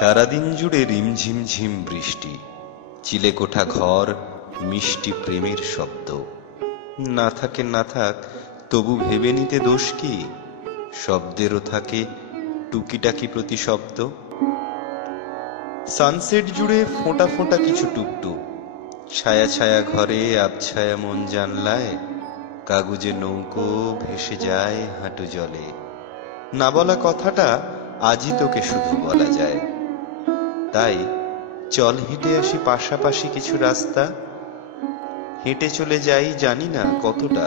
সারাদিন জুড়ে রিমঝিম ঝিম বৃষ্টি, চিলেকোঠা ঘর, মিষ্টি প্রেমের শব্দ। না থাকে না থাক, তবু ভেবে নিতে দোষ কি? শব্দেরও থাকে টুকিটাকি প্রতিশব্দ। সানসেট জুড়ে ফোঁটা ফোঁটা কিছু টুকটুক, ছায়া ছায়া ঘরে আবছায়া মন জানলায়, কাগজে নৌকো ভেসে যায় হাঁটু জলে। না বলা কথাটা আজই তোকে শুধু বলা যায়। তাই চল হেঁটে আসি পাশাপাশি কিছু রাস্তা। হেঁটে চলে যাই জানি না কতটা,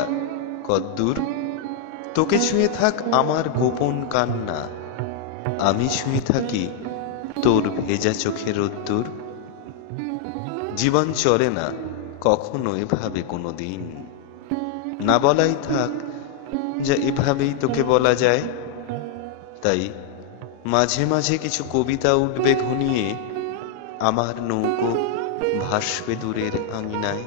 কদ্দূর। তোকে ছুঁয়ে থাক আমার গোপন কান্না, আমি ছুঁয়ে থাকি তোর ভেজা চোখের রোদ্দুর। জীবন চলে না কখনো এভাবে কোনো দিন, না বলাই থাক যা এভাবেই তোকে বলা যায়। তাই মাঝে মাঝে কিছু কবিতা উঠবে ঘনিয়ে, আমার নৌকো ভাসবে দূরের আঙিনায়।